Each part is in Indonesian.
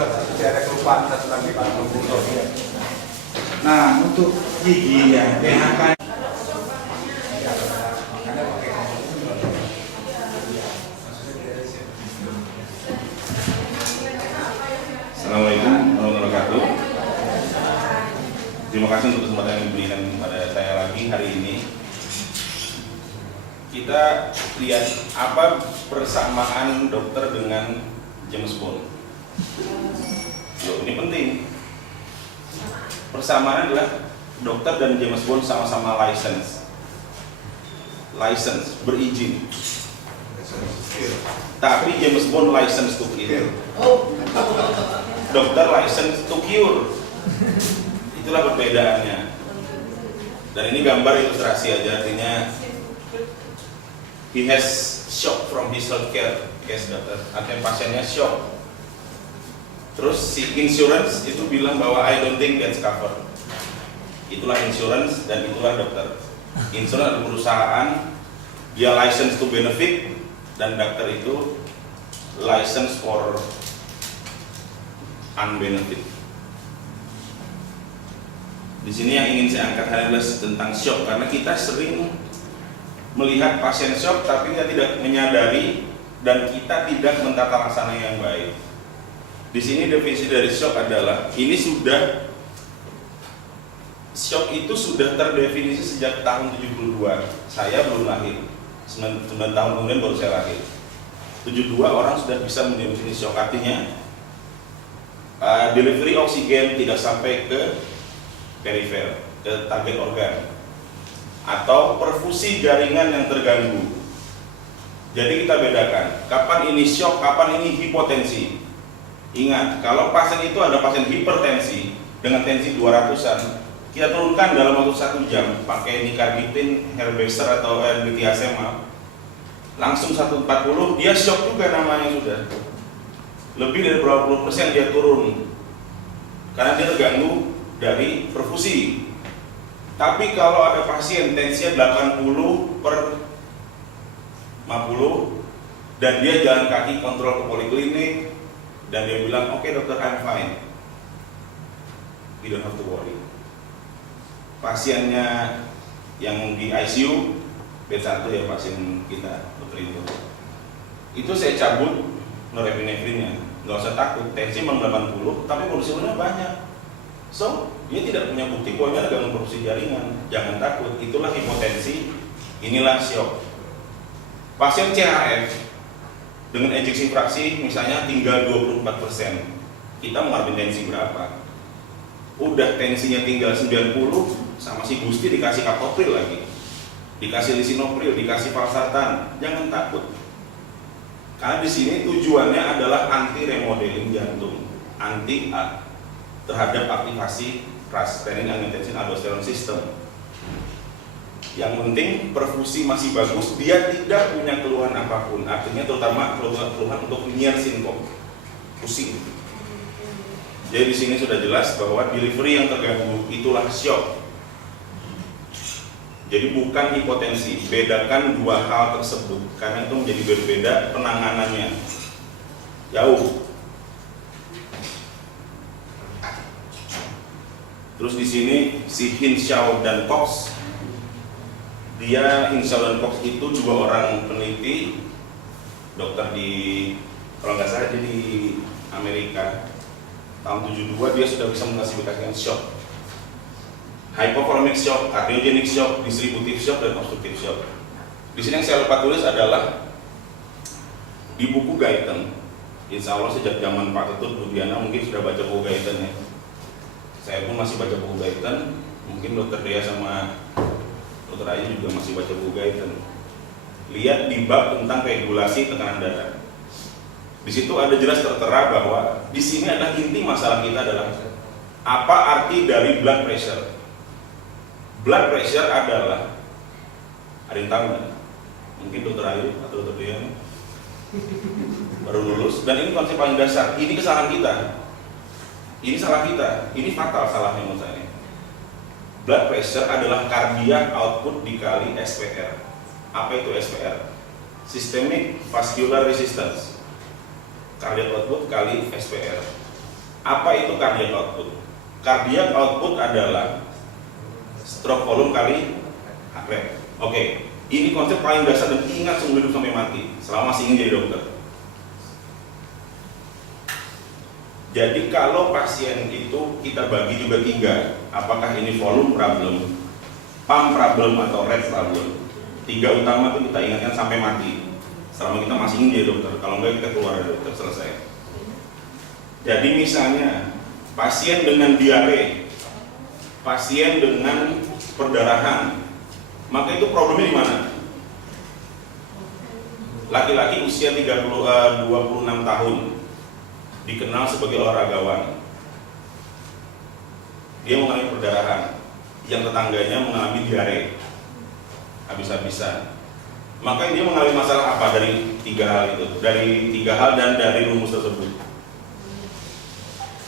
Saya kelupaan satu lagi Pak Gubernur. Nah, untuk gigi ya, PHK. Assalamualaikum warahmatullahi wabarakatuh. Terima kasih untuk kesempatan yang diberikan kepada saya lagi hari ini. Kita lihat apa persamaan dokter dengan James Bond. Loh, ini penting. Persamaan adalah dokter dan James Bond sama-sama license, berizin. Tapi James Bond license to kill. Dokter license to cure. Itulah perbedaannya. Dan ini gambar ilustrasi aja, artinya he has shock from his healthcare case dokter. Artinya pasiennya shock. Terus si insurance itu bilang bahwa I don't think that's covered. Itulah insurance dan itulah dokter. Insurance adalah perusahaan, dia license to benefit, dan dokter itu license for unbenefit. Di sini yang ingin saya angkat adalah tentang shock, karena kita sering melihat pasien shock tapi kita tidak menyadari dan kita tidak mentata laksana yang baik. Di sini definisi dari shock adalah ini sudah shock itu sudah terdefinisi sejak tahun 72. Saya belum lahir. 9 tahun kemudian baru saya lahir. 72 orang sudah bisa mendefinisi shock, artinya delivery oksigen tidak sampai ke perifer, ke target organ, atau perfusi jaringan yang terganggu. Jadi kita bedakan kapan ini shock, kapan ini hipotensi. Ingat, kalau pasien itu ada pasien hipertensi dengan tensi 200-an, kita turunkan dalam waktu 1 jam pakai nicardipine, herbexer atau NBT-Acemab, langsung 140, dia shock juga namanya sudah. Lebih dari berapa puluh persen dia turun karena dia terganggu dari perfusi. Tapi kalau ada pasien tensinya 80/50 dan dia jalan kaki kontrol ke poliklinik dan dia bilang oke, dokter, I'm fine, you don't have to worry. Pasiennya yang di ICU B1 ya, pasien kita dokter itu saya cabut norepinefrinnya, nggak usah takut, tensi memang 80 tapi polusinya banyak. So, dia tidak punya bukti bahwa dia gangguan perfusi jaringan. Jangan takut, itulah hipotensi, inilah shock. Pasien CHF dengan ejeksi fraksi misalnya tinggal 24%, kita mengarepin tensi berapa? Udah tensinya tinggal 90, sama si Gusti dikasih captopril lagi, dikasih lisinopril, dikasih valsartan. Jangan takut, karena di sini tujuannya adalah anti remodeling jantung, anti terhadap aktivasi RAS, renin-angiotensin-aldosteron system. Yang penting perfusi masih bagus, dia tidak punya keluhan apapun, artinya terutama keluhan untuk near syncopal, pusing. Jadi di sini sudah jelas bahwa delivery yang terganggu itulah shock. Jadi bukan hipotensi. Bedakan dua hal tersebut karena itu menjadi berbeda penanganannya. Jauh. Terus di sini si Hinshaw dan Cox, Hinshaw dan Cox itu 2 orang peneliti dokter di, kalau nggak salah di Amerika, tahun 72 dia sudah bisa mengklasifikasikan shock, hypovolemic shock, cardiogenic shock, distributive shock, dan obstructive shock. Di sini yang saya lupa tulis adalah di buku Guyton. Insya Allah sejak zaman Pak Ketut Budiana mungkin sudah baca buku Guyton ya. Saya pun masih baca buku Guyton, mungkin dokter Dea sama dokter Ayu juga masih baca buku Guyton. Lihat di bab tentang regulasi tekanan darah. Di situ ada jelas tertera bahwa di sini adalah inti masalah kita adalah apa arti dari blood pressure. Blood pressure adalah, ada yang tahu nggak? Mungkin dokter Ayu atau dokter Dea baru lulus, dan ini konsep paling dasar. Ini kesalahan kita. Ini salah kita, ini fatal salahnya menurut saya. Blood pressure adalah cardiac output dikali SPR. Apa itu SPR? Systemic vascular resistance. Cardiac output kali SPR. Apa itu cardiac output? Cardiac output adalah stroke volume kali heart rate. Oke, ini konsep paling dasar dan ingat seumur hidup sampai mati selama masih ingin jadi dokter. Jadi kalau pasien itu kita bagi juga 3, apakah ini volume problem, pump problem, atau rate problem. 3 utama itu kita ingatkan sampai mati selama kita masih ingin jadi dokter. Kalau enggak kita keluar dari dokter, selesai. Jadi misalnya pasien dengan diare, pasien dengan perdarahan, maka itu problemnya di mana? Laki-laki usia 26 tahun dikenal sebagai olahragawan, dia mengalami perdarahan, yang tetangganya mengalami diare habis-habisan, maka dia mengalami masalah apa dari 3 hal itu? Dari 3 hal dan dari rumus tersebut.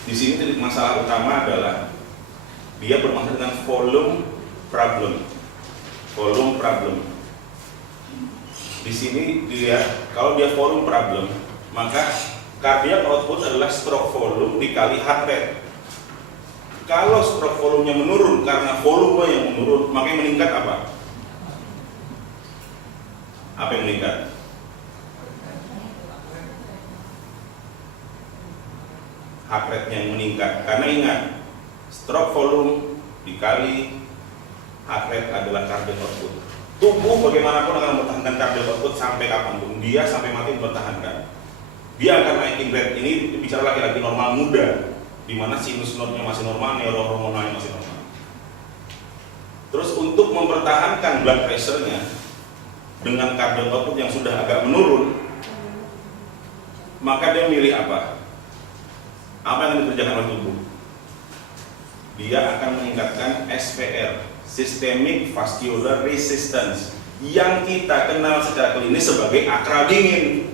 Di sini titik masalah utama adalah dia bermasalah dengan volume problem. Volume problem. Di sini dia, kalau dia volume problem, maka cardiac output adalah stroke volume dikali heart rate. Kalau stroke volumenya menurun karena volume yang menurun, maka yang meningkat apa? Apa yang meningkat? Heart rate yang meningkat. Karena ingat, stroke volume dikali heart rate adalah cardiac output. Tubuh bagaimanapun akan mempertahankan cardiac output sampai kapanpun, dia sampai mati mempertahankan. Dia akan naikin rate. Ini bicara laki-laki normal muda, di mana sinus node-nya masih normal, neurohormonalnya masih normal. Terus untuk mempertahankan blood pressure-nya dengan cardiac output yang sudah agak menurun, maka dia milih apa? Apa yang dikerjakan oleh tubuh? Dia akan meningkatkan SVR, Systemic Vascular Resistance, yang kita kenal secara klinis sebagai akra dingin.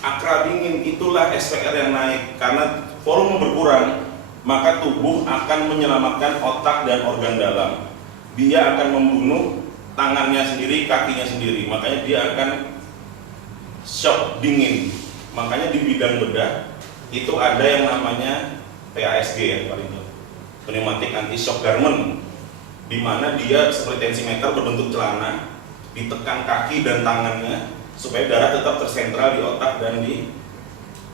Akra dingin itulah SVR yang naik karena volume berkurang, maka tubuh akan menyelamatkan otak dan organ dalam. Dia akan membunuh tangannya sendiri, kakinya sendiri, makanya dia akan shock dingin. Makanya di bidang bedah itu ada yang namanya PASG ya, pneumatic anti shock garment, di mana dia seperti tensimeter berbentuk celana, ditekan kaki dan tangannya supaya darah tetap tersentral di otak dan di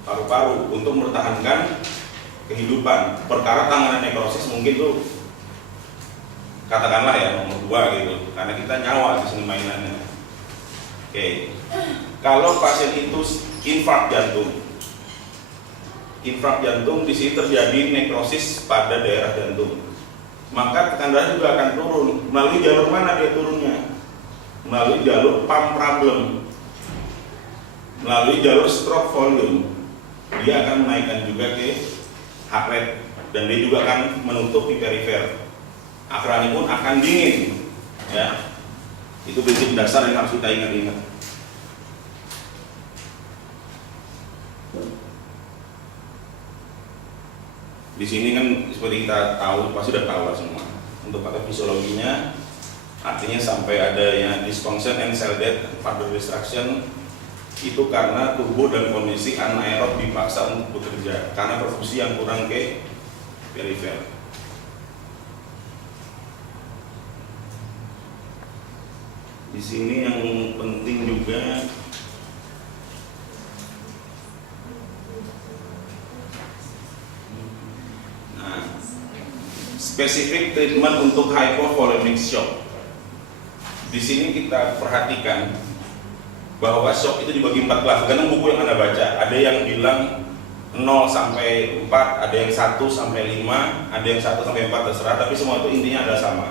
paru-paru untuk mempertahankan kehidupan. Perkara tangan nekrosis mungkin tuh katakanlah ya nomor 2 gitu, karena kita nyawa di sini mainannya. Oke. Kalau pasien itu infark jantung, di sini terjadi nekrosis pada daerah jantung, maka tekanan darah juga akan turun. Melalui jalur mana dia turunnya? Melalui jalur pump problem, melalui jalur stroke volume. Dia akan menaikkan juga ke heart rate, dan dia juga akan menutupi perifer. Akranya pun akan dingin, ya. Itu prinsip dasar yang harus kita ingat-ingat. Di sini kan seperti kita tahu, pasti sudah tahu lah semua. Untuk patofisiologinya, artinya sampai ada yang dysfunction and cell death, further destruction, itu karena tubuh dan kondisi anaerob dipaksa untuk bekerja karena perfusi yang kurang ke perifer. Di sini yang penting juga spesifik treatment untuk hypovolemic shock. Di sini kita perhatikan bahwa shock itu dibagi 4 kelas. Tergantung buku yang Anda baca. Ada yang bilang 0 sampai 4, ada yang 1 sampai 5, ada yang 1 sampai 4, terserah. Tapi semua itu intinya adalah sama.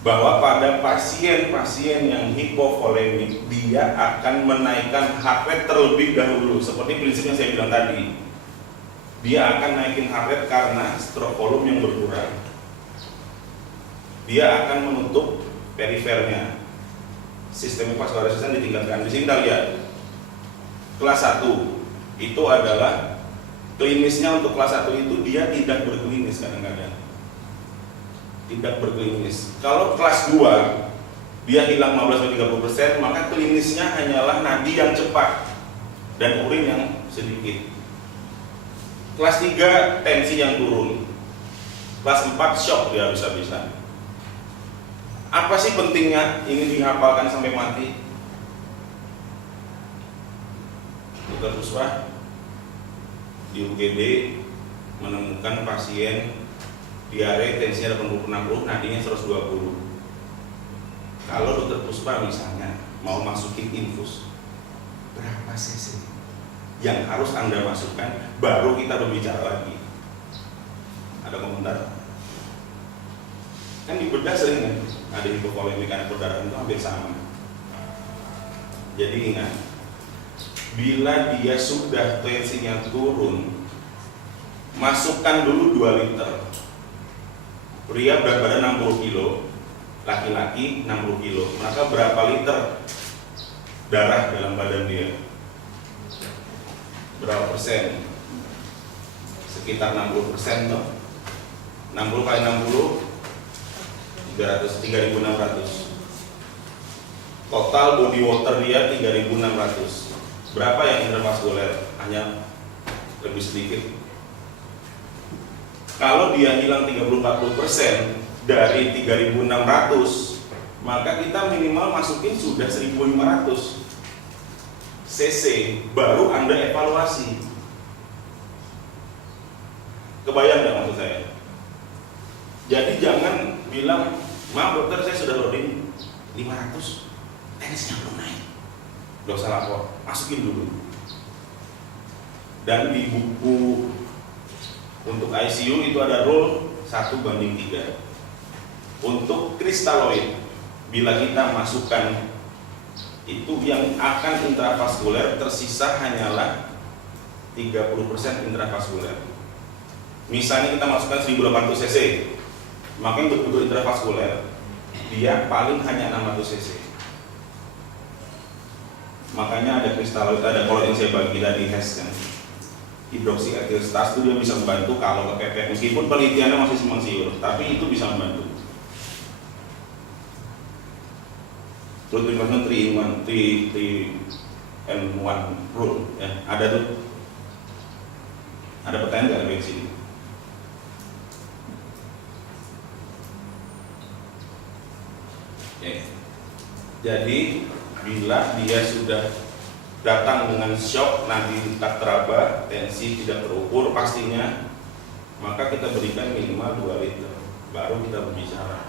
Bahwa pada pasien-pasien yang hipovolemik, dia akan menaikkan heart rate terlebih dahulu. Seperti prinsip yang saya bilang tadi. Dia akan naikin heart rate karena stroke volume yang berkurang. Dia akan menutup perifernya. Sistem vascular resistance ditingkatkan. Di sini kita lihat kelas 1 itu adalah klinisnya. Untuk kelas 1 itu dia tidak berklinis, kadang-kadang tidak berklinis. Kalau kelas 2 dia hilang 15-30%, maka klinisnya hanyalah nadi yang cepat dan urin yang sedikit. Kelas 3 tensi yang turun. Kelas 4 shock dia habis-habisan. Apa sih pentingnya ini dihafalkan sampai mati? Dokter Puspa di UGD menemukan pasien diare tensinya 80/60, nadinya 120. Kalau dokter Puspa misalnya mau masukin infus, berapa cc yang harus Anda masukkan, baru kita berbicara lagi. Ada komentar? Kan di bedah sering kan ada hipovolemik, karena perdarahan itu hampir sama. Jadi ingat, bila dia sudah tensinya turun, masukkan dulu 2 liter. Pria berat badan 60 kilo, laki-laki 60 kilo, maka berapa liter darah dalam badan dia? Berapa persen? Sekitar 60% toh. 60 kali 60 3.600. Total body water dia 3.600. Berapa yang intravaskuler? Hanya lebih sedikit. Kalau dia hilang 30-40% dari 3.600, maka kita minimal masukin sudah 1.500 cc, baru Anda evaluasi. Kebayang nggak maksud saya? Jadi jangan bilang, maaf dokter saya sudah loading 500, tensinya belum naik. Gak usah lapor, masukin dulu. Dan di buku untuk ICU itu ada rule 1:3. Untuk kristaloid, bila kita masukkan itu yang akan intravaskuler, tersisa hanyalah 30% intravaskuler. Misalnya kita masukkan 1800 cc, maka yang betul-betul intravaskuler dia paling hanya 600 cc. Makanya ada kristaloid, ada kalau yang saya bagi tadi HES kan, hidroksietilstas itu dia bisa membantu kalau kepepet, meskipun penelitiannya masih simpang siur, tapi itu bisa membantu. Rutin 3 in 1 rule ya, ada tuh. Ada pertanyaan nggak di sini? Ya. Jadi bila dia sudah datang dengan shock, nadi tak teraba, tensi tidak terukur pastinya, maka kita berikan minimal 2 liter, baru kita berbicara.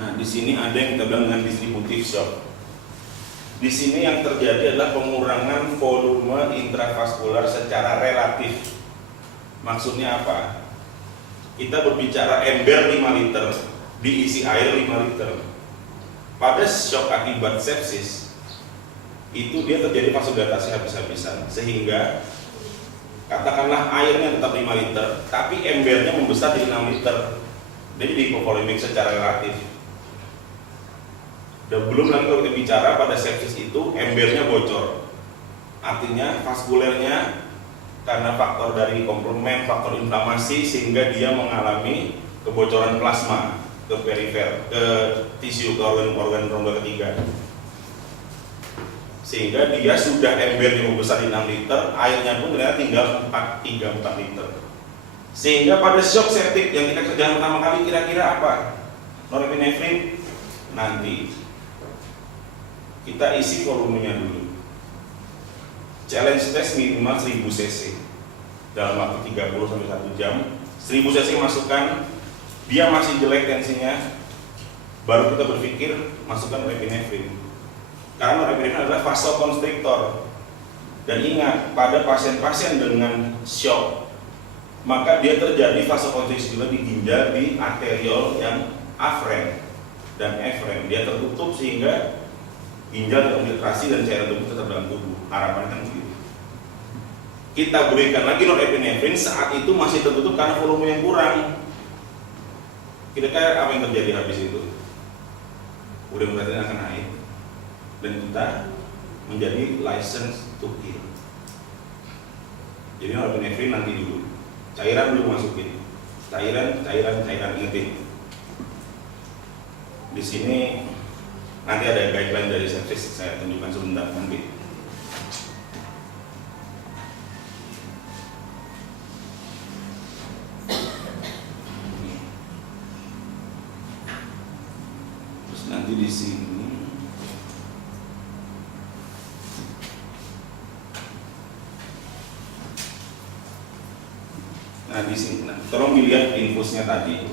Nah, di sini ada yang kita bilang dengan distributive shock. Di sini yang terjadi adalah pengurangan volume intravaskular secara relatif. Maksudnya apa? Kita berbicara ember 5 liter, diisi air 5 liter. Pada shock akibat sepsis, itu dia terjadi vasodilatasi habis-habisan, sehingga katakanlah airnya tetap 5 liter, tapi embernya membesar di 6 liter. Jadi hipovolemik secara relatif. Dan belum lagi kalau kita bicara pada sepsis itu embernya bocor, artinya vaskulernya karena faktor dari komplement, faktor inflamasi, sehingga dia mengalami kebocoran plasma ke perifer, ke tisu, ke organ-organ rongga ketiga, sehingga dia sudah embernya membesar di 6 liter, airnya pun ternyata tinggal 3-4 liter. Sehingga pada shock septic yang kita kerjakan pertama kali kira-kira apa? Norepinefrin nanti kita isi volumenya dulu. Challenge test minimal 1000 cc dalam waktu 30-1 jam. 1000 cc masukkan, dia masih jelek tensinya, baru kita berpikir masukkan norepinefrin. Karena norepinefrin adalah vasokonstriktor. Dan ingat, pada pasien-pasien dengan shock, maka dia terjadi vasokonstriksi juga di ginjal, di arteriol yang afren dan efren. Dia tertutup sehingga ginjal terfiltrasi dan cairan tubuh tetap dalam tubuh. Harapannya kan begitu. Kita berikan lagi norepinefrin, saat itu masih tertutup karena volume yang kurang. Kira-kira apa yang terjadi habis itu? Udah berarti akan naik dan kita menjadi license to kill. Jadi norepinefrin nanti dulu, cairan dulu masukin, cairan ingetin. Di sini Nanti ada guideline dari sepsis, saya tunjukkan sebentar nanti. Terus nanti di sini di sini, tolong dilihat infusnya tadi.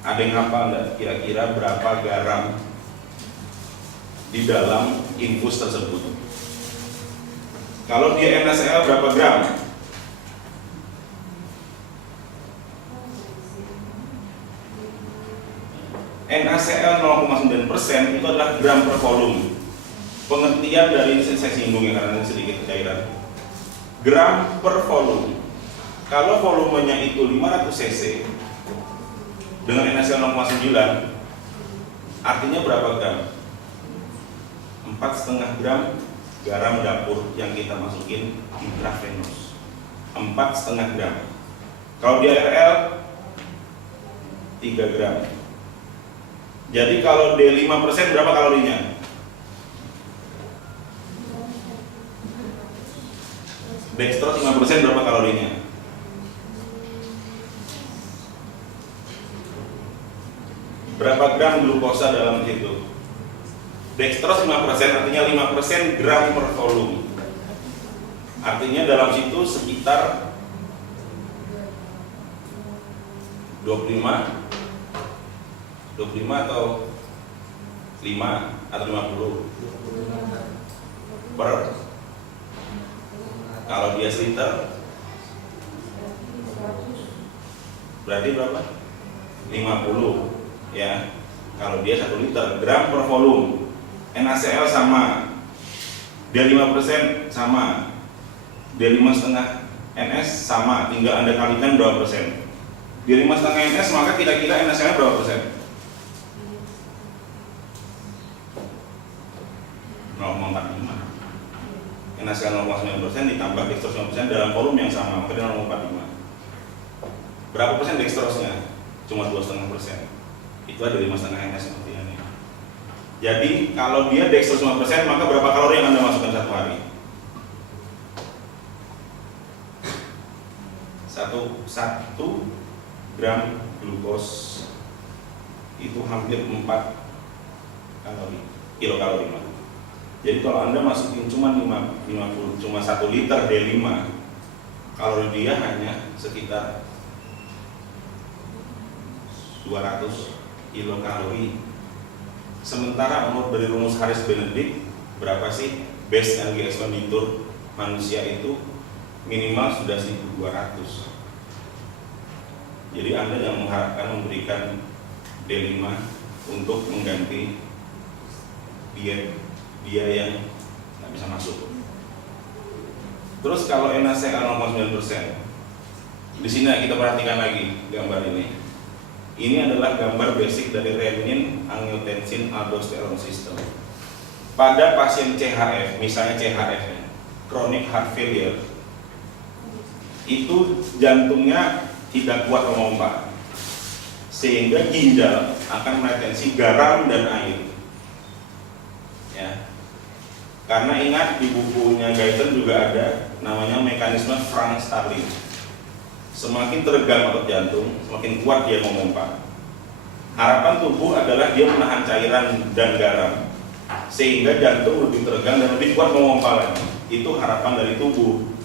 Ada yang hafal nggak kira-kira berapa garam di dalam infus tersebut? Kalau dia NaCl berapa gram? NaCl 0,9% itu adalah gram per volume. Pengertian dari ini saya singgung ya karena ini sedikit cairan. Gram per volume. Kalau volumenya itu 500 cc dengan NaCl 0,9, artinya berapa gram? 4,5 gram garam dapur yang kita masukin intravenous. 4,5 gram. Kalau di RL 3 gram. Jadi kalau D5% berapa kalorinya? Dextrose 5% berapa kalorinya? Berapa gram glukosa dalam situ? Dextrose 5%, artinya 5% gram per volume. Artinya dalam situ sekitar 25 atau 5 atau 50 per, kalau dia seliter berarti berapa? 50 ya, kalau dia 1 liter. Gram per volume. NaCl sama, D5% sama, D5,5 NS sama, tinggal Anda kalikan berapa persen. D5,5 NS maka kira-kira NaCl berapa persen? 0,45. NaCl 0,9% ditambah dextrose 5% dalam volume yang sama, maka 0,45. Berapa persen dextrose-nya? Cuma 2,5%. Itu ada 5,5 NS seperti ini. Jadi kalau dia dextrose 5%, maka berapa kalori yang Anda masukkan satu hari? 1 gram glukos itu hampir 4 kalori, kilokalori. Jadi kalau Anda masukin cuma 50, cuma 1 liter D5, kalori dia hanya sekitar 200 kilokalori. Sementara menurut dari rumus Harris Benedict, berapa sih base energy expenditure manusia itu minimal sudah 1.200. Jadi Anda yang mengharapkan memberikan D5 untuk mengganti diet dia yang nggak bisa masuk. Terus kalau NaCl 0,9%, di sini kita perhatikan lagi gambar ini. Ini adalah gambar basic dari renin, angiotensin, aldosterone system. Pada pasien CHF, misalnya CHF, chronic heart failure, itu jantungnya tidak kuat memompa, sehingga ginjal akan meretensi garam dan air. Ya. Karena ingat di bukunya Guyton juga ada namanya mekanisme Frank Starling. Semakin teregang otot jantung, semakin kuat dia memompa. Harapan tubuh adalah dia menahan cairan dan garam, sehingga jantung lebih teregang dan lebih kuat memompa lagi. Itu harapan dari tubuh.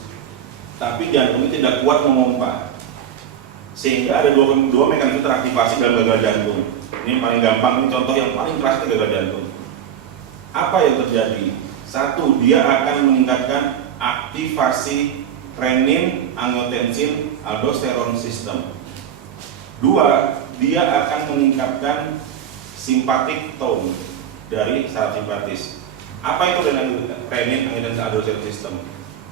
Tapi jantung tidak kuat memompa, sehingga ada dua mekanisme teraktivasi dalam gagal jantung. Ini yang paling gampang, ini contoh yang paling keras gagal jantung. Apa yang terjadi? Satu, dia akan meningkatkan aktivasi renin, angiotensin, aldosterone system. Dua, dia akan meningkatkan simpatik tone dari saraf simpatis. Apa itu renin, angiotensin, aldosterone system?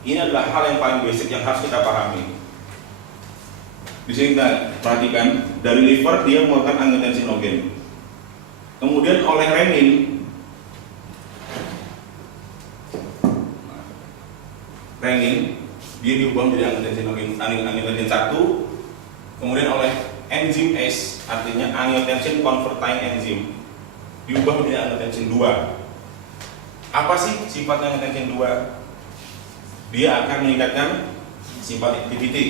Ini adalah hal yang paling basic yang harus kita pahami. Di sini kita perhatikan, dari liver dia mengeluarkan angiotensinogen. Kemudian oleh renin, dia diubah menjadi angiotensin 1, kemudian oleh enzim ACE, artinya angiotensin converting enzyme, diubah menjadi angiotensin 2. Apa sih sifatnya angiotensin 2? Dia akan meningkatkan sympathetic activity,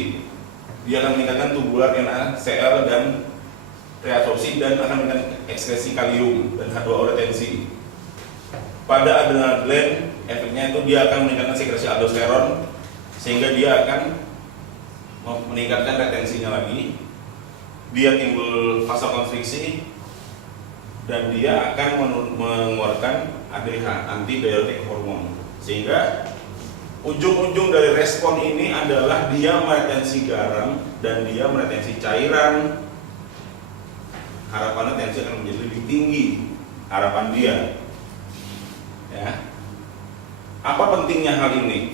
dia akan meningkatkan tubular NaCl dan reabsorpsi, dan akan meningkatkan ekskresi kalium dan H2O retensi. Pada adrenal gland, efeknya itu dia akan meningkatkan sekresi aldosteron, sehingga dia akan meningkatkan retensinya lagi. Dia timbul vasokonstriksi, dan dia akan mengeluarkan ADH, antidiuretik hormon, sehingga ujung-ujung dari respon ini adalah dia meretensi garam dan dia meretensi cairan. Harapannya tensi akan menjadi lebih tinggi, harapan dia. Ya. Apa pentingnya hal ini?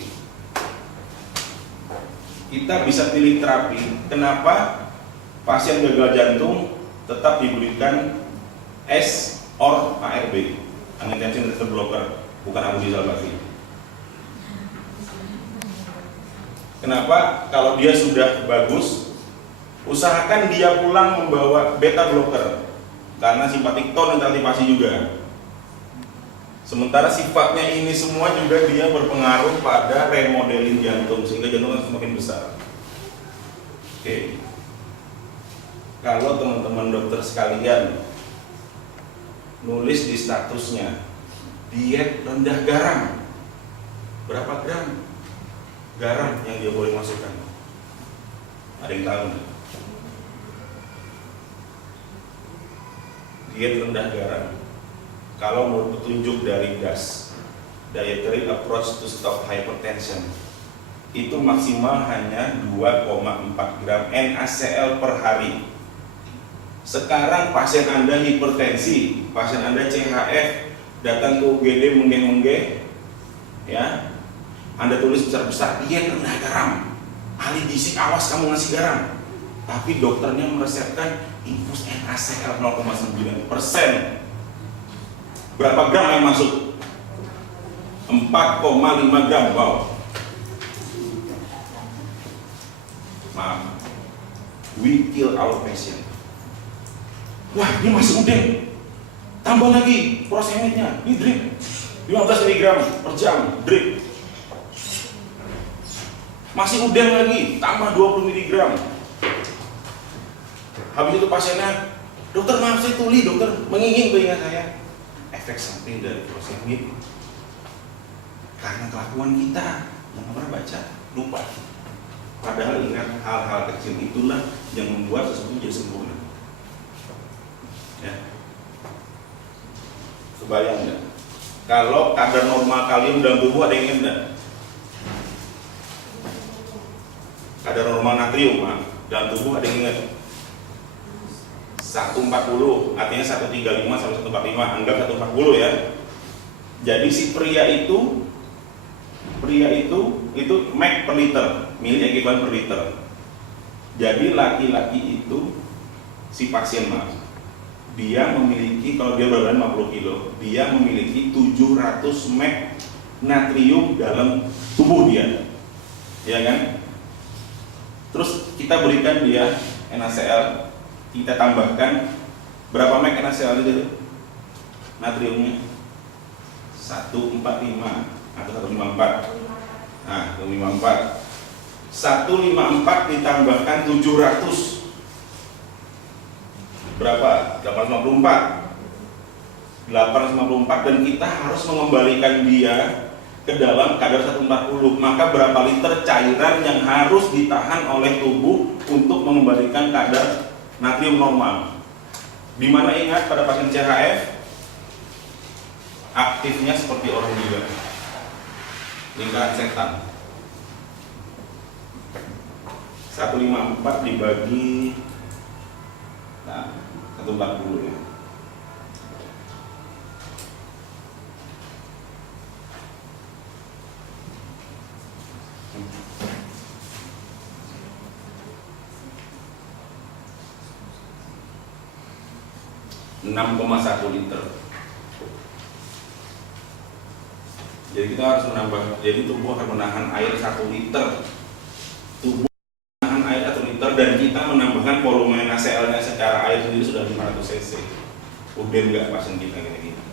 Kita bisa pilih terapi. Kenapa pasien gagal jantung tetap diberikan ACE or ARB, angiotensin receptor blocker, bukan amodisalbasi? Kenapa? Kalau dia sudah bagus, usahakan dia pulang membawa beta blocker, karena simpatik tone aktivasi juga. Sementara sifatnya ini semua juga dia berpengaruh pada remodeling jantung, sehingga jantung semakin besar. Oke. Kalau teman-teman dokter sekalian nulis di statusnya diet rendah garam, berapa gram garam yang dia boleh masukkan? Ada yang tahu nggak? Diet rendah garam, kalau menurut petunjuk dari DAS, Dietary Approach to Stop Hypertension, itu maksimal hanya 2,4 gram NaCl per hari. Sekarang pasien Anda hipertensi, pasien Anda CHF, datang ke UGD menggeh-menggeh, ya, Anda tulis besar-besar diet rendah garam, ahli gizi awas kamu ngasih garam, tapi dokternya meresepkan infus NaCl 0,9%. Berapa gram yang masuk? 4,5 gram. Wow. Maaf, we kill our patient. Wah, ini masih udeng, tambah lagi prosemitnya, ini drip 15 mg per jam, drip. Masih udeng lagi, tambah 20 mg. Habis itu pasiennya, dokter maaf saya tuli, dokter mengingin telinga saya. Efek samping dari prosemit karena kelakuan kita yang pernah baca, lupa. Padahal ingat, hal-hal kecil itulah yang membuat sesuatu jadi sempurna. Ya. Kebayang nggak? Kalau kadar normal kalium dalam tubuh ada yang ingat nggak? Kadar normal natrium dalam tubuh ada yang ingat? 140, artinya 135 sampai 145, anggap 140 ya. Jadi si pria itu Mac per liter, mili ekuivalen per liter. Jadi laki-laki itu, si pasien dia memiliki, kalau dia berat 50 kilo, dia memiliki 700 Mac natrium dalam tubuh dia, ya kan? Terus kita berikan dia NaCl, kita tambahkan berapa Mac NaCl itu? Natriumnya 145 atau 154. Nah, 154. 154 ditambahkan 700. Berapa? 854. 854, dan kita harus mengembalikan dia ke dalam kadar 140. Maka berapa liter cairan yang harus ditahan oleh tubuh untuk mengembalikan kadar natrium normal? Dimana ingat pada pasien CHF aktifnya seperti orang gila, lingkaran setan. 154 dibagi 140 ya. ,1 liter. Jadi kita harus menambah. Jadi tubuh akan menahan air 1 liter. Tubuh menahan air 1 liter, dan kita menambahkan volume NaCl-nya secara air sendiri sudah 500 cc. udah nggak pasien kita gini-gini.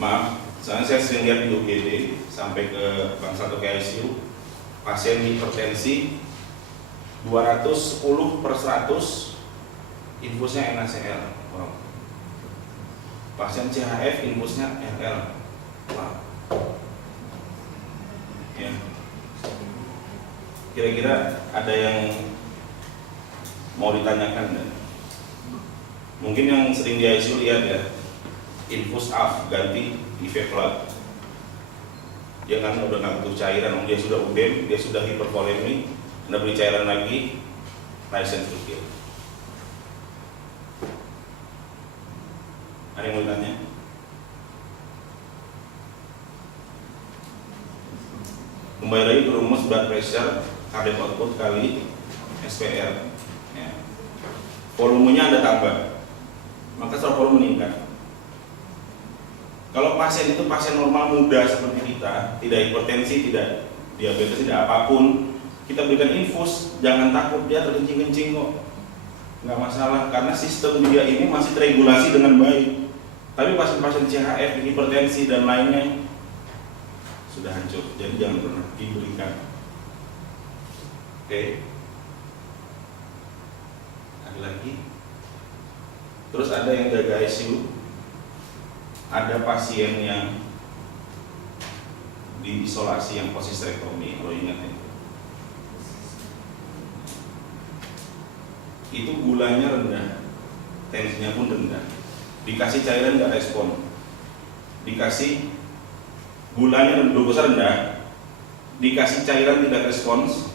Maaf, soalnya saya sering lihat di UGD sampai ke bangsa atau ke ICU, pasien hipertensi 210/100 infusnya NaCl. Wow. Pasien CHF infusnya RL. Wow. Ya. Kira-kira ada yang mau ditanyakan enggak? Mungkin yang sering di ICU lihat ya, infus AF ganti IV blood. Dia kan udah nggak butuh cairan, dia sudah UDEM, dia sudah hipervolemi, Anda beli cairan lagi, license to kill. Ada yang mau ditanya? Kembali lagi ke rumus blood pressure, cardiac output kali SPR. Ya. Volumenya Anda tambah, maka setelah volume meningkat. Kalau pasien itu pasien normal muda seperti kita, tidak hipertensi, tidak diabetes, tidak apapun, kita berikan infus, jangan takut dia terkencing-kencing kok, nggak masalah, karena sistem dia ini masih teregulasi dengan baik. Tapi pasien-pasien CHF, hipertensi dan lainnya sudah hancur, jadi jangan pernah diberikan. Oke. Ada lagi? Terus ada yang jaga ICU, ada pasien yang diisolasi yang posistrektomi, kalau ingat itu gulanya rendah, tensinya pun rendah, dikasih cairan nggak respon, dikasih gulanya glukosa rendah, dikasih cairan tidak respons,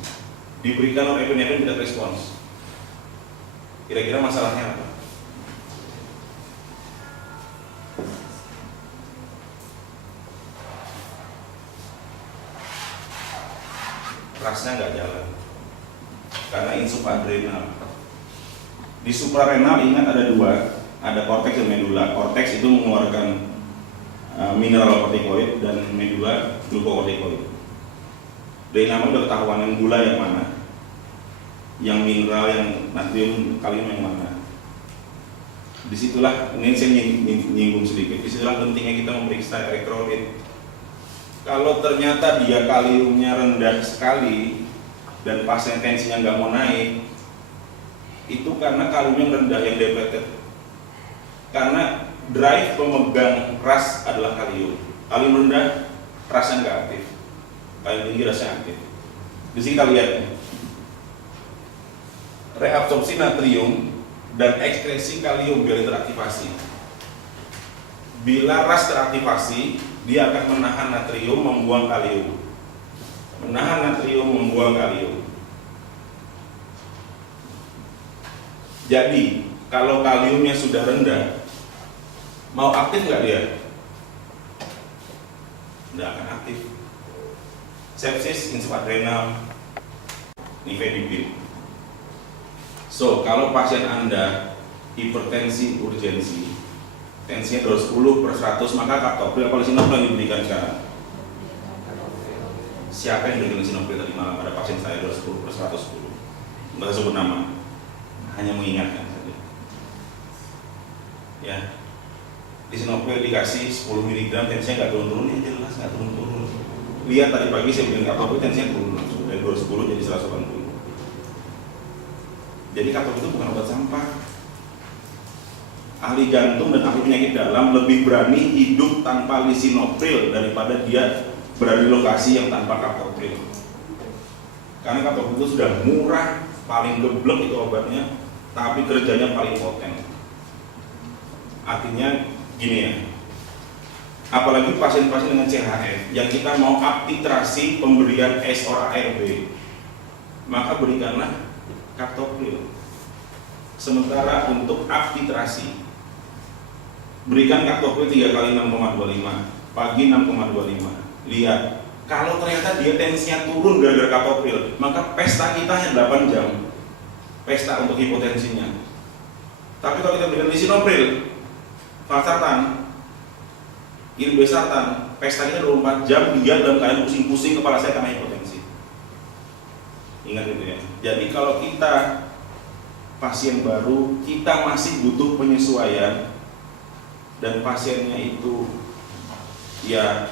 diberikan norepinefrin tidak respons. Kira-kira masalahnya apa? Rasnya nggak jalan karena insubadrenal. Di suprarenal ingat ada dua, ada korteks dan medula. Korteks itu mengeluarkan mineral kortikoid dan medula glukokortikoid. Dari nama udah ketahuan yang gula yang mana, yang mineral, yang natrium, kalium yang mana. Disitulah, ini saya nyinggung sedikit, disitulah pentingnya kita memeriksa elektrolit. Kalau ternyata dia kaliumnya rendah sekali dan pasien tensinya nggak mau naik, itu karena kaliumnya rendah yang depleted. Karena drive pemegang ras adalah kalium. Kalium rendah, rasnya nggak aktif. Kalium tinggi rasnya aktif. Di sini kita lihat reabsorpsi natrium dan ekskresi kalium biar teraktivasi. Bila ras teraktivasi, dia akan menahan natrium, membuang kalium. Menahan natrium, membuang kalium. Jadi, kalau kaliumnya sudah rendah, mau aktif nggak dia? Nggak akan aktif. Sepsis, insubadrenal, nifedipin. So, kalau pasien Anda hipertensi urgensi, tensinya 210/100, maka kaptopril atau lisinopil yang diberikan sekarang. Siapa yang diberikan lisinopil tadi malam? Ada pasien saya 210/110. Nggak sebut nama, hanya mengingatkan saja. Ya, lisinopil dikasih 10 mg, tensinya nggak turun-turun, ya jelas nggak turun-turun. Lihat tadi pagi saya berikan kaptopril, tensinya turun langsung dari 210 jadi 180. Jadi kaptopril itu bukan obat sampah. Ahli jantung dan ahli penyakit dalam lebih berani hidup tanpa lisinopil daripada dia berada di lokasi yang tanpa kaptopril. Karena kaptopril itu sudah murah, paling geblek itu obatnya, tapi kerjanya paling poten. Artinya gini ya, apalagi pasien-pasien dengan CHF yang kita mau aktitrasi pemberian ACE or ARB, maka berikanlah kaptopril. Sementara untuk aktitrasi, berikan kaptopril 3 kali 6,25, pagi 6,25. Lihat, kalau ternyata dia tensinya turun gara-gara kaptopril, maka pesta kita hanya 8 jam. Pesta untuk hipotensinya. Tapi kalau kita berikan lisinopil, valsartan, irbesartan, pesta kita 24 jam, dia dalam keadaan pusing-pusing kepala saya karena hipotensi. Ingat itu ya. Jadi kalau kita pasien baru, kita masih butuh penyesuaian, dan pasiennya itu ya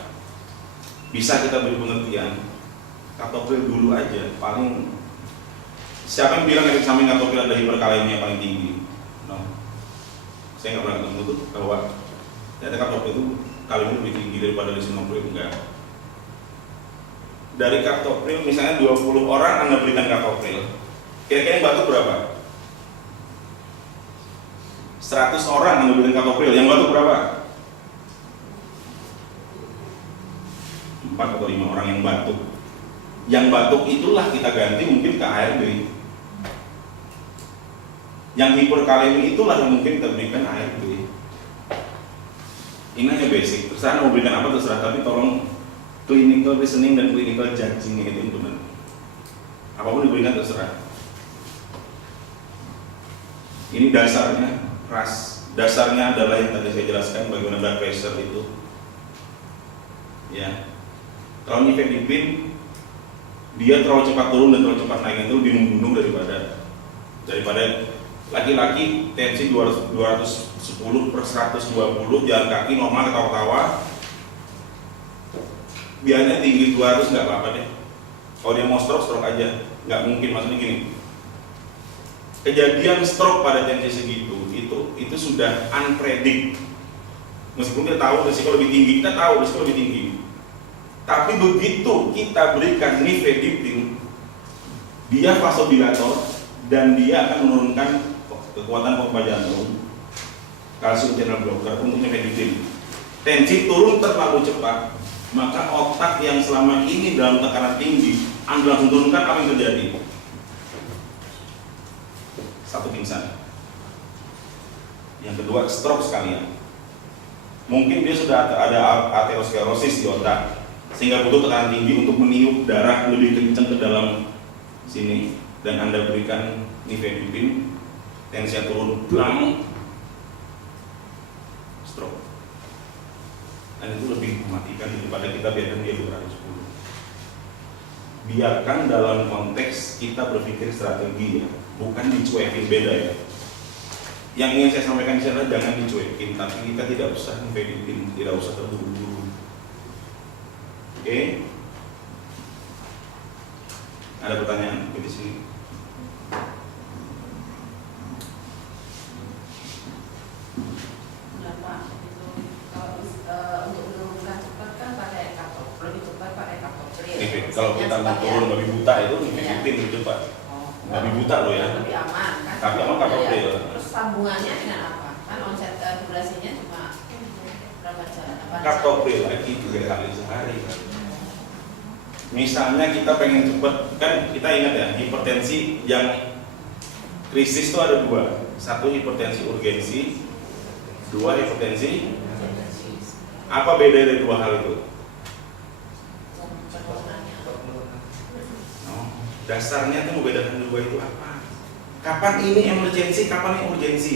bisa kita beri pengertian. Katopril dulu aja, paling siapa yang bilang efek samping katopril ada hiperkaleminya paling tinggi? No. Saya nggak pernah ketemu tuh bahwa ternyata katopril itu kaleminya lebih tinggi daripada lisinopril. Enggak. Dari katopril misalnya 20 orang Anda berikan katopril, kira-kira yang batuk berapa? 100 orang Anda berikan katopril, yang batuk berapa? 4 atau 5 orang yang batuk. Yang batuk itulah kita ganti mungkin ke ARB. Yang hiperkalemi itulah yang mungkin kita berikan ARB. Ini hanya basic, terserah mau berikan apa terserah, tapi tolong clinical reasoning dan clinical judging itu benar. Apapun diberikan terserah. Ini dasarnya, dasarnya adalah yang tadi saya jelaskan bagaimana blood pressure itu. Ya, kalau nifedipin dia terlalu cepat turun dan terlalu cepat naik itu lebih membunuh daripada laki-laki tensi 210 per 120, jalan kaki normal ketawa-tawa, biarnya tinggi 200 nggak apa-apa deh. Kalau dia mau stroke aja, nggak mungkin. Maksudnya gini, kejadian stroke pada tensi segitu itu sudah unpredict. Meskipun kita tahu risiko lebih tinggi, kita tahu risiko lebih tinggi. Tapi begitu kita berikan nifedipin, dia vasodilator dan dia akan menurunkan kekuatan pompa jantung, kalsium channel blocker untuk nifedipin. Tensi turun terlalu cepat, maka otak yang selama ini dalam tekanan tinggi, Anda langsung turunkan, apa yang terjadi? Satu, pingsan. Yang kedua, stroke sekalian. Mungkin dia sudah ada aterosklerosis di otak, sehingga butuh tekanan tinggi untuk meniup darah lebih kencang ke dalam sini, dan Anda berikan nifedipin, tensi turun, blang, stroke. Dan itu lebih mematikan daripada kita biarkan dia 210. Biarkan dalam konteks kita berpikir strategi ya, bukan dicuekin, beda ya. Yang ingin saya sampaikan di sana jangan dicuekin, tapi kita tidak usah nifedipin, tidak usah terburu-buru. Oke, ada pertanyaan di sini? Pak, itu kalau untuk menurunkan cepat kan pakai katopril, lebih cepat pakai katopril. Kalau kita mau turun babi buta itu nifedipin gitu Pak. Babi buta loh ya. Lebih aman kan? Tapi aman katopril. Terus sambungannya dengan apa? Kan onset durasinya cuma berapa jam? Katopril lagi 3 kali sehari. Misalnya kita pengen cepat, kan kita ingat ya, hipertensi yang krisis itu ada 2. 1 hipertensi urgensi, 2 hipertensi. Apa beda dari 2 hal itu? Dasarnya itu membedakan 2 itu apa? Kapan ini emergensi, kapan ini urgensi?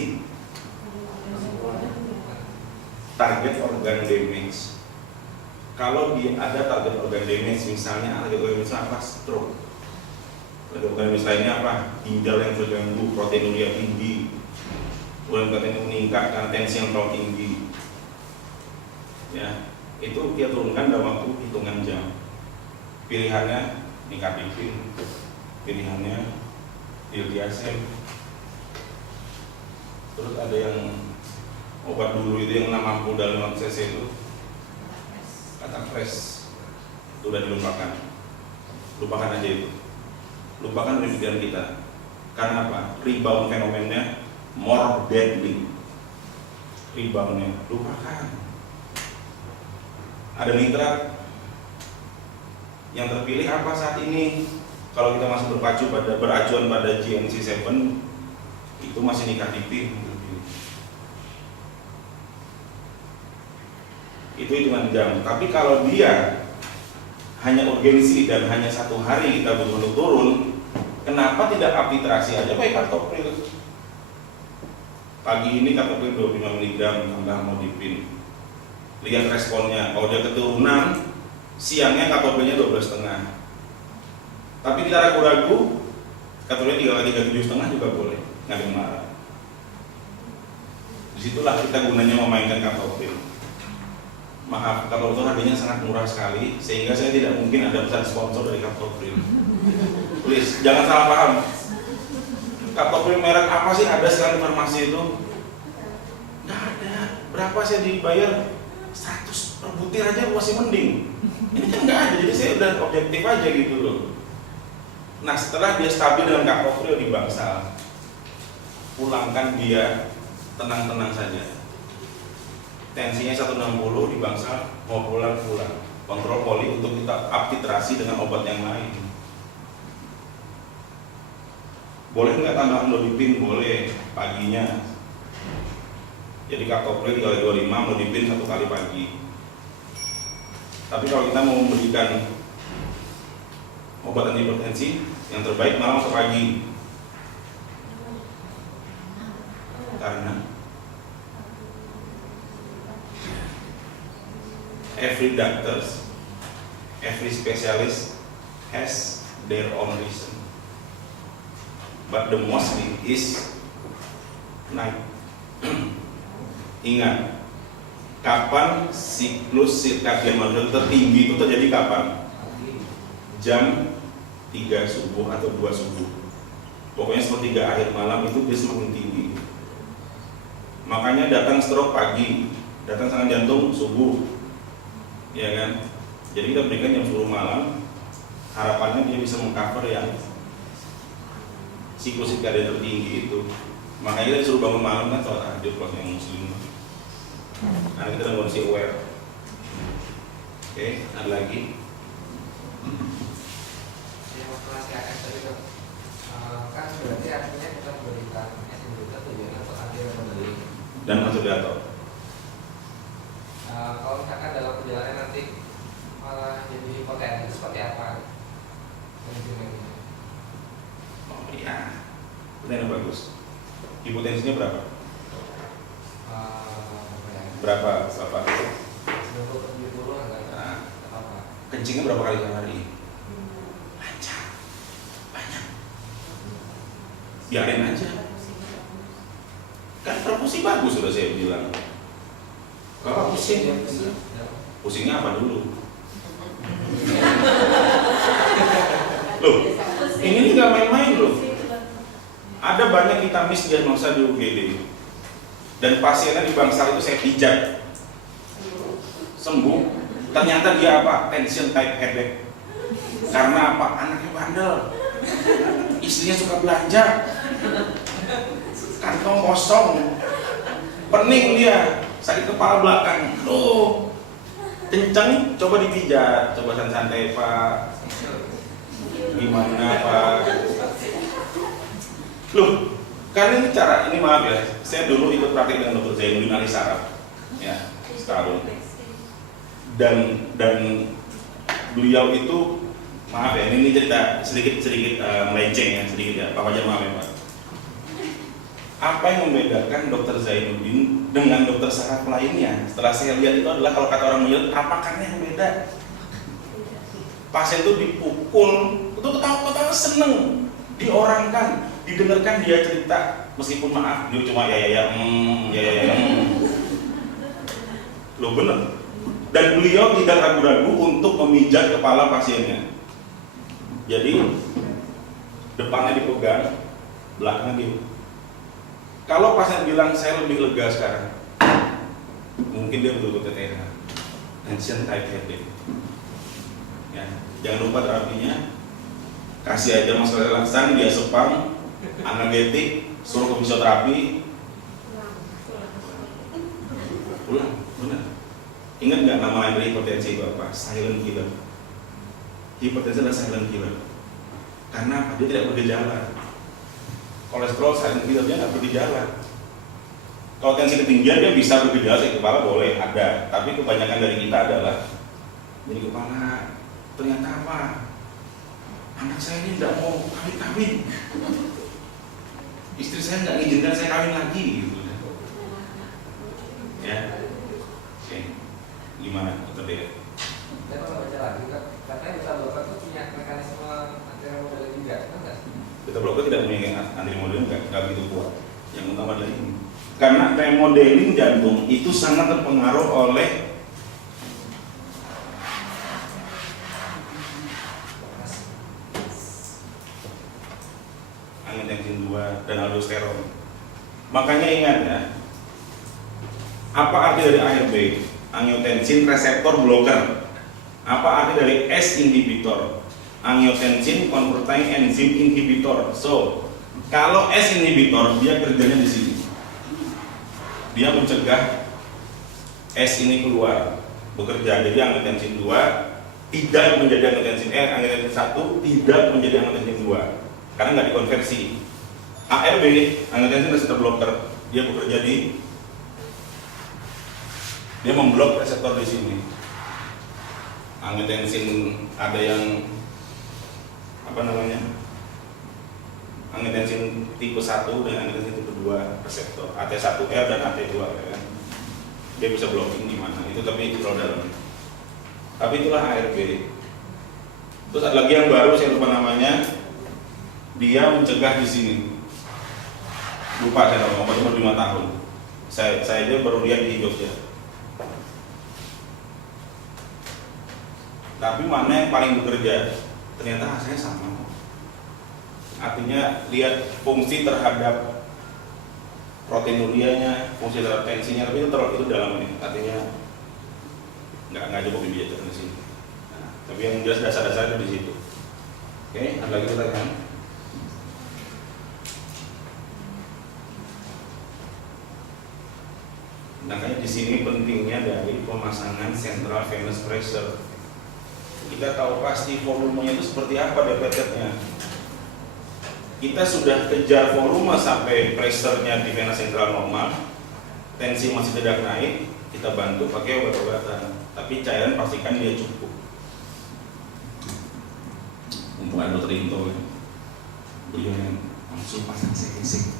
Target organ damage. Kalau dia ada target organ damage, misalnya target organ damage apa? Stroke. Target organ damage lainnya apa? Ginjal yang terganggu, proteinuria tinggi, urin proteinnya meningkat karena tensi yang terlalu tinggi. Ya, itu dia turunkan dalam waktu hitungan jam. Pilihannya nikatipin, pilihannya diltiazem. Terus ada yang obat dulu itu yang 60 dalam 5 cc itu kata fresh, itu udah dilupakan. Lupakan aja itu, lupakan dari pikiran kita. Karena apa? Rebound fenomenanya more deadly. Reboundnya lupakan. Ada nitrat yang terpilih apa saat ini? Kalau kita masih beracuan pada GNC7 itu masih nikatipin. Itu hitungan jam. Tapi kalau dia hanya urgensi dan hanya 1 hari kita butuh untuk turun, kenapa tidak arbitrasi aja pakai katopril? Pagi ini katopril 25 mg tambah modipin. Lihat responnya. Kalau dia keturunan, siangnya katoprilnya 12,5. Tapi kita ragu-ragu, Katanya 3 kali 37,5 juga boleh, nggak ada yang marah. Disitulah kita gunanya memainkan Kapoprim. Maaf, Kapoprim harganya sangat murah sekali, sehingga saya tidak mungkin ada pesan sponsor dari Kapoprim. Please, jangan salah paham. Kapoprim merek apa sih ada sekarang di farmasi itu? Nggak ada. Berapa saya dibayar? 100 per butir aja masih mending. Ini kan nggak ada, jadi saya udah objektif aja gitu loh. Nah, setelah dia stabil dengan Kapoprim di Bangsal, pulangkan dia tenang-tenang saja. Tensinya 160 di Bangsal, mau pulang. Kontrol poli untuk kita up titrasi dengan obat yang lain. Boleh nggak tambah Amlodipin? Boleh, paginya. Jadi Kapoprim 3 kali 25, Amlodipin 1 kali pagi. Tapi kalau kita mau memberikan obat antihipertensi, yang terbaik malam atau pagi. Karena every doctors, every specialist has their own reason. But the mostly is night. Ingat, kapan siklus sirkadian manusia tertinggi itu terjadi kapan? Jam 3 subuh atau 2 subuh. Pokoknya sepertiga akhir malam itu dia semakin tinggi. Makanya datang stroke pagi, datang serangan jantung subuh, ya kan? Jadi kita berikan jam 10 malam, harapannya dia bisa mengcover yang siklus sirkadian tertinggi itu. Makanya kita disuruh bangun malam kan sholat tahajud kalau yang muslim. Nah kita dalam kondisi aware. Oke, ada lagi? Masalah CAS tadi dok, kan berarti artinya kita memberikan SMB tujuannya untuk anti pembeli Dan masuk data. Kalau misalkan dalam perjalanan nanti malah jadi hipotensi seperti apa? Oh iya, pertanyaan bagus. Hipotensinya berapa? Berapa? 90-70 enggak apa-apa. Kencingnya berapa kali sehari? Lancar, banyak. Biarin aja. Kan perfusi bagus sudah saya bilang. Kalau pusing, pusingnya apa dulu? Loh, ini nggak main-main loh. Ada banyak kita misdiagnosa di UGD. Dan pasiennya di Bangsal itu saya pijat, sembuh. Ternyata dia apa? Tension type headache. Karena apa? Anaknya bandel, istrinya suka belanja, kantong kosong, pening dia, sakit kepala belakang. Loh, kenceng, coba dipijat, coba santai Pak. Gimana Pak? Loh, karena ini cara, ini maaf ya, saya dulu ikut praktik dengan Dr. Zainuddin Ali Saraf, ya, setahun. Dan beliau itu, maaf ya, ini cerita sedikit melenceng ya, sedikit ya, Pak Fajar maaf ya Pak. Apa yang membedakan Dr. Zainuddin dengan dokter saraf lainnya? Setelah saya lihat itu adalah kalau kata orang menyebut, apa karena yang beda? Pasien itu dipukul, itu ketawa-ketawa seneng, diorangkan, didengarkan dia cerita, meskipun maaf dia cuma ya. Loh bener. Dan beliau tidak ragu-ragu untuk memijat kepala pasiennya. Jadi depannya dipegang, belakangnya dia. Kalau pasien bilang saya lebih lega sekarang, mungkin dia betul-betul TTH, tension type headache. Ya, jangan lupa terapinya, kasih aja masker relaksan, dia sepam, analgetik, suruh ke fisioterapi, pulang, benar. Ingat nggak nama lain dari hipertensi Bapak? Silent killer. Hipertensi adalah silent killer. Karena apa? Dia tidak bergejala. Kolesterol silent killer dia nggak bergejala. Kalau tensi ketinggian dia bisa bergejala, sakit kepala boleh ada. Tapi kebanyakan dari kita adalah jadi kepala. Ternyata apa? Anak saya ini tidak mau kawin. Istri saya nggak izinkan saya kawin lagi gitu. Ya. Oke. Gimana Dokter Dea? Saya mau baca lagi, katanya beta blocker itu punya mekanisme anti remodeling juga, kan nggak? Beta blocker kuat. Yang utama adalah ini. Karena remodeling jantung itu sangat terpengaruh oleh angiotensin 2 dan aldosteron. Makanya ingat ya, apa arti dari ARB? Angiotensin reseptor blocker. Apa arti dari S inhibitor? Angiotensin converting enzyme inhibitor. So, kalau S inhibitor dia kerjanya di sini. Dia mencegah S ini keluar bekerja. Jadi angiotensin 2 tidak menjadi angiotensin angiotensin 1 tidak menjadi angiotensin 2 karena nggak dikonversi. ARB angiotensin receptor blocker dia bekerja dia memblok reseptor di sini. Angiotensin ada yang angiotensin tipe 1 dan angiotensin tipe 2 reseptor AT1R dan AT2 kan. Dia bisa blocking di mana itu, tapi itu terlalu dalam. Tapi itulah ARB. Terus ada lagi yang baru saya lupa namanya. Dia mencegah di sini. Lupa saya umur 5 tahun. Saya aja baru lihat di Jogja. Tapi mana yang paling bekerja? Ternyata hasilnya sama. Artinya lihat fungsi terhadap proteinurianya, fungsi terhadap tensinya, tapi itu dalam ini. Artinya nggak cukup dibiasakan di sini. Nah, tapi yang jelas dasar-dasarnya di situ. Oke, ada lagi pertanyaan? Makanya di sini pentingnya dari pemasangan central venous pressure. Kita tahu pasti volumenya itu seperti apa depleted-nya. Kita sudah kejar volume sampai pressure-nya di vena sentral normal, tensi masih tidak naik, kita bantu pakai obat-obatan. Tapi cairan pastikan dia cukup. Untuk ada dokter Into, beliau yang langsung pasang sek-sek.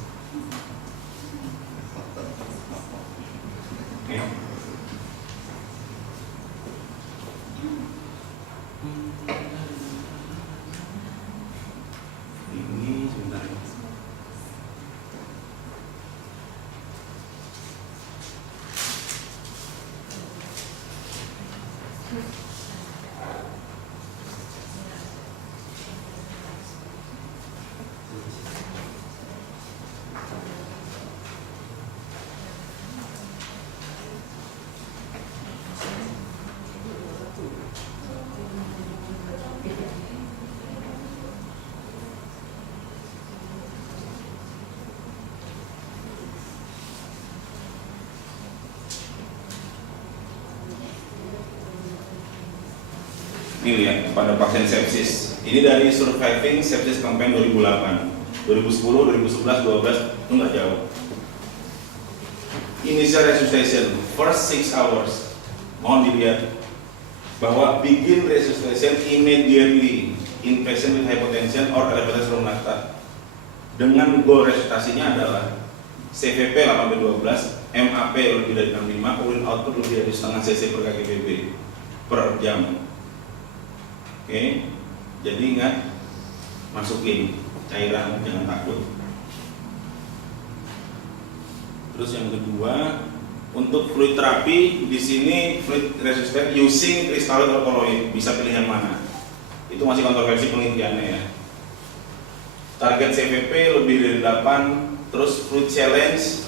Okay. Ini sebentar. Ini lihat pada pasien sepsis. Ini dari Surviving Sepsis Campaign 2008, 2010, 2011, 2012 itu nggak jauh. Initial resuscitation first 6 hours. Mohon dilihat bahwa begin resuscitation immediately in patient with hypotension or elevated serum lactate. Dengan goal resusitasinya adalah CVP 8/12, MAP lebih dari 65, urine output lebih dari setengah cc per kg/BB per jam. Oke, jadi ingat masukin cairan, jangan takut. Terus yang kedua, untuk fluid terapi di sini fluid resistant using crystalloid or colloid, bisa pilih yang mana? Itu masih kontroversi penelitiannya ya. Target CVP lebih dari 8, terus fluid challenge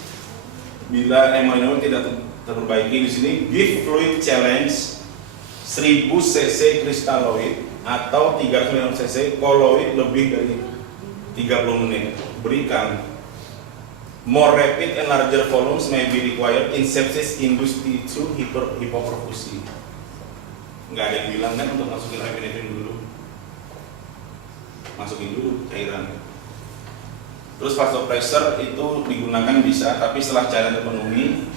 bila hemodinamik tidak terperbaiki di sini give fluid challenge 1000 cc crystalloid atau 300 cc colloid lebih dari 30 menit. Berikan more rapid and larger volumes may be required in sepsis induced to hypoperfusi. Nggak ada yang bilang kan untuk masukin epinefrin dulu. Masukin dulu cairan. Terus vasopressor itu digunakan bisa, tapi setelah cairan terpenuhi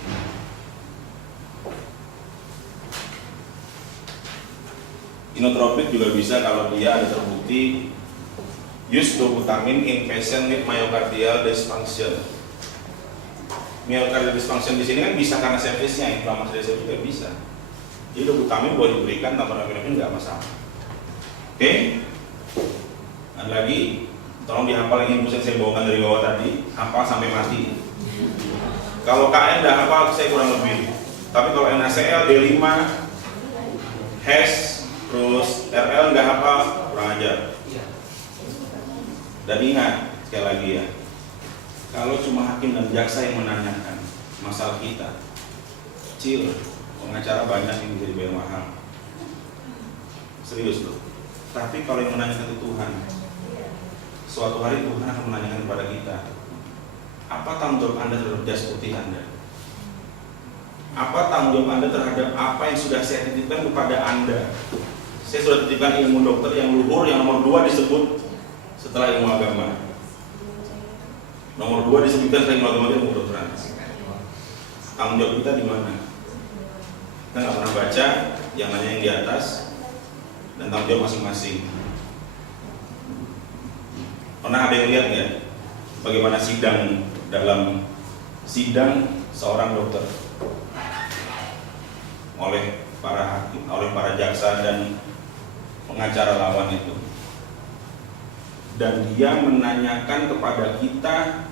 inotropik juga bisa kalau dia ada terbukti use dobutamin in patient with myocardial dysfunction. Myocardial dysfunction di sini kan bisa karena sepsisnya, inflamasi sepsis juga bisa. Jadi dobutamin boleh diberikan tanpa epinefrin nggak masalah. Oke? Dan lagi Tolong dihafal yang infus yang saya bawakan dari bawah tadi, hafal sampai mati. Kalau KN udah hafal, saya kurang lebih. Tapi kalau NaCl, D5, HES, terus RL nggak hafal, kurang ajar. Dan ingat, sekali lagi ya, kalau cuma hakim dan jaksa yang menanyakan masalah kita, kecil, pengacara banyak yang bisa dibayar mahal. Serius loh. Tapi kalau yang menanyakan itu Tuhan, suatu hari Tuhan akan menanyakan kepada kita, apa tanggung jawab Anda terhadap jas putih Anda? Apa tanggung jawab Anda terhadap apa yang sudah saya titipkan kepada Anda? Saya sudah titipkan ilmu dokter yang luhur, yang nomor 2 disebut setelah ilmu agama. Nomor 2 disebutkan setelah ilmu agama itu ilmu kedokteran. Tanggung jawab kita di mana? Kita nggak pernah baca yang nanya yang di atas dan tanggung jawab masing-masing. Pernah ada yang lihat nggak bagaimana sidang dalam sidang seorang dokter oleh para hakim, oleh para jaksa dan pengacara lawan itu, dan dia menanyakan kepada kita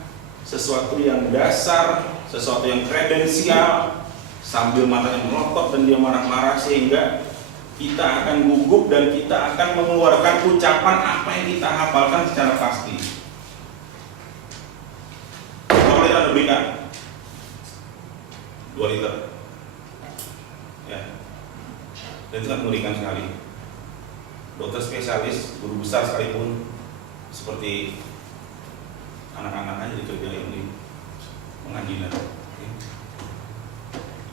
sesuatu yang dasar, sesuatu yang kredensial, sambil matanya melotot dan dia marah-marah sehingga kita akan gugup dan kita akan mengeluarkan ucapan apa yang kita hafalkan secara pasti. Berapa liter Anda berikan? 2 liter. Ya. Dan itu sangat mengerikan sekali. Dokter spesialis, guru besar sekalipun seperti anak-anak aja dikerjain di pengadilan.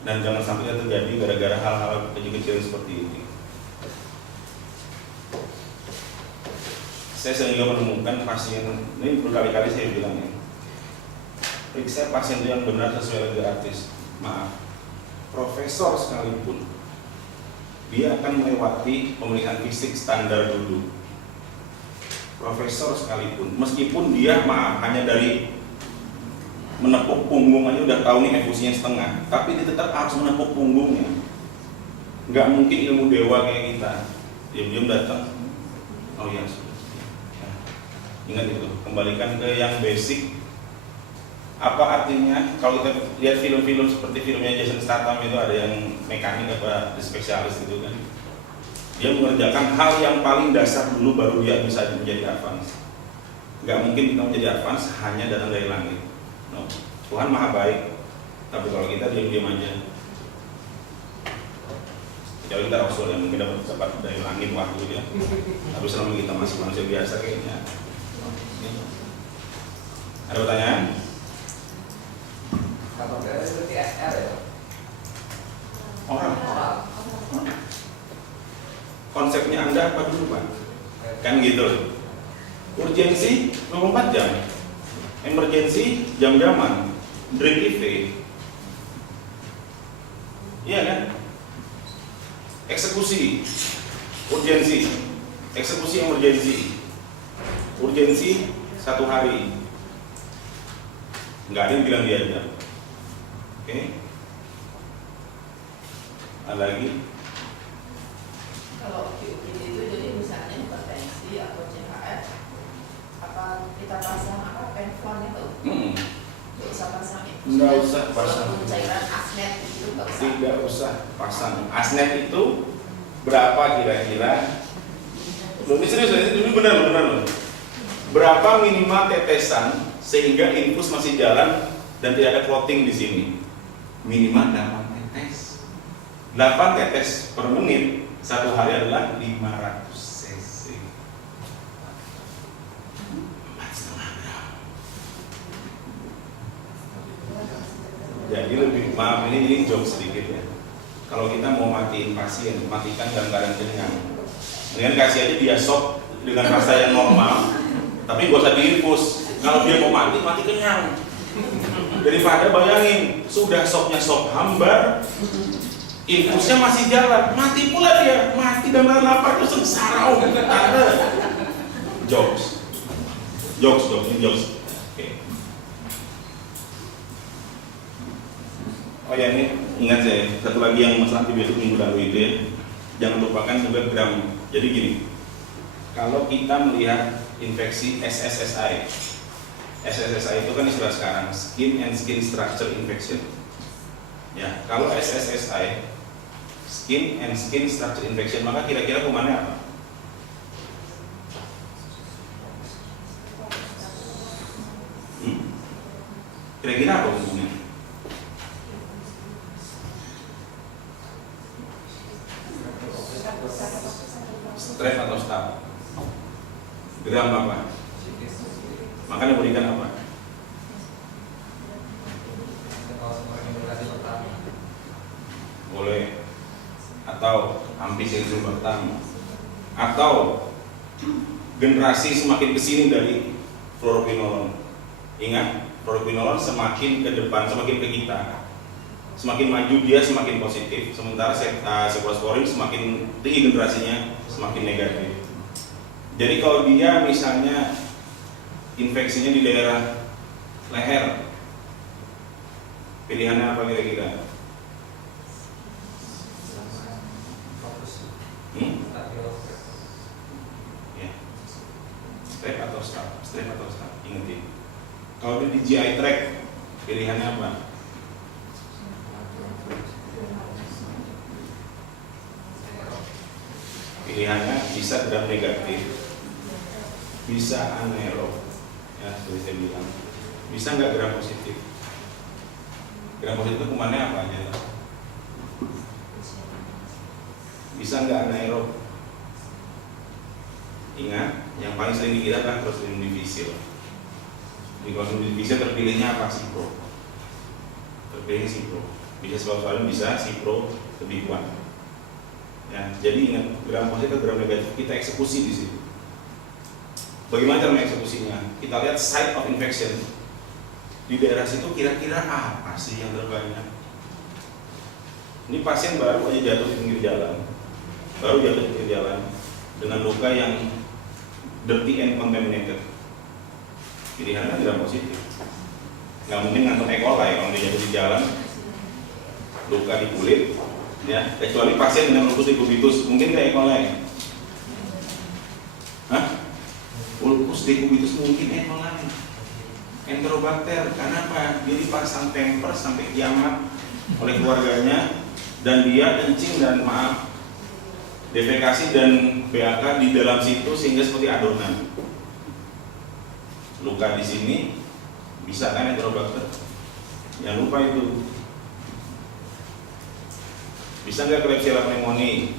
Dan jangan sampai terjadi gara-gara hal-hal kecil-kecil seperti ini. Saya sering juga menemukan pasien, ini berkali-kali saya bilang ya, periksa pasien itu yang benar sesuai gratis. Maaf, profesor sekalipun dia akan melewati pemeriksaan fisik standar dulu. Profesor sekalipun, meskipun dia maaf hanya dari menepuk punggung aja udah tahu nih infusinya setengah, tapi dia tetap harus menepuk punggungnya. Nggak mungkin ilmu dewa kayak kita diam-diam datang. Oh iya, ingat itu, kembalikan ke yang basic. Apa artinya kalau kita lihat film-film seperti filmnya Jason Statham itu ada yang mekanik apa spesialis itu kan, dia mengerjakan hal yang paling dasar dulu baru dia bisa menjadi advance. Nggak mungkin kita menjadi advance hanya datang dari langit. No. Tuhan maha baik, tapi kalau kita diam-diam aja, kalau kita rasul yang mungkin dapat dari langit wahyu ya, tapi selama kita masih manusia biasa kayaknya. Ada pertanyaan? Kalau dari itu TSR ya? Orang. Konsepnya Anda apa dulu Pak? Kan gitu. Urgensi 24 jam. Emergency jam-jaman. Drip IV. Iya kan? Eksekusi. Urgensi. Eksekusi emergency. Urgensi 1 hari. Nggak ada yang bilang dia aja. Oke. Ada lagi? Kalau QUID itu jadi misalnya hipertensi atau CHF, apa kita pasang apa penflon itu? Nggak usah pasang itu. Nggak usah pasang. Cairan asnet itu nggak usah. Tidak usah pasang. Asnet itu berapa kira-kira? Loh, ini serius, ini benar loh. Berapa minimal tetesan sehingga infus masih jalan dan tidak ada clotting di sini? Minimal 8 tetes. 8 tetes per menit 1 hari adalah 500 cc. 4,5 gram. Jadi lebih, maaf ini joke sedikit ya. Kalau kita mau matiin pasien, matikan dalam keadaan kenyang. Dengan kasih aja dia sop dengan rasa yang normal, tapi gak usah diinfus. Kalau dia mau mati, mati kenyang. Daripada bayangin, sudah sopnya sop hambar, infusnya masih jalan, mati pula dia. Mati dan lapar itu sengsara. Ada jokes. Ini jokes. Oke. Oh ya, ini ingat saya, satu lagi yang masalah antibiotik minggu lalu itu ya, jangan lupakan juga gram. Jadi gini, kalau kita melihat infeksi SSSI. SSSI itu kan istilah sekarang, skin and skin structure infection. Ya, kalau SSSI, skin and skin structure infection, maka kira-kira kumannya apa? Kira-kira apa kumannya? Strep atau staph? Gram apa? Makanya berikan apa? Boleh. Atau Ampicillin atau generasi semakin kesini dari fluoroquinolone. Ingat, fluoroquinolone semakin ke depan, semakin ke kita, semakin maju dia semakin positif, sementara cephalosporin semakin tinggi generasinya semakin negatif. Jadi kalau dia misalnya infeksinya di daerah leher, pilihannya apa kira-kira? Ya. Strep atau staph? Strep atau staph? Ingetin. Kalau di GI tract, pilihannya apa? Pilihannya bisa gram negatif, bisa anaerob, ya seperti saya bilang. Bisa nggak gram positif? Gram positif itu kumannya apa aja? Bisa nggak anaerob? Ingat, yang paling sering dikira adalah Clostridium difficile. Di Clostridium difficile terpilihnya apa? Cipro. Terpilihnya Cipro. Bisa cephalosporin, bisa Cipro lebih kuat. Ya, jadi ingat, gram positif atau gram negatif kita eksekusi di situ. Bagaimana cara mengeksekusinya? Kita lihat site of infection. Di daerah situ kira-kira apa sih yang terbanyak? Ini pasien baru aja jatuh di pinggir jalan, dengan luka yang dirty and contaminated. Pilihannya tidak positif. Nggak mungkin ngantuk E. coli kalau dia jatuh di jalan, luka di kulit, ya. Kecuali pasien dengan ulcus decubitus, mungkin nggak E. coli. Hah? Ulcus decubitus mungkin E. coli. Enterobacter, karena apa? Dia dipasang pampers sampai kiamat oleh keluarganya, dan dia kencing dan defekasi dan BAK di dalam situ sehingga seperti adonan. Luka di sini bisa kan Enterobacter? Jangan lupa itu. Bisa nggak Klebsiella pneumoniae?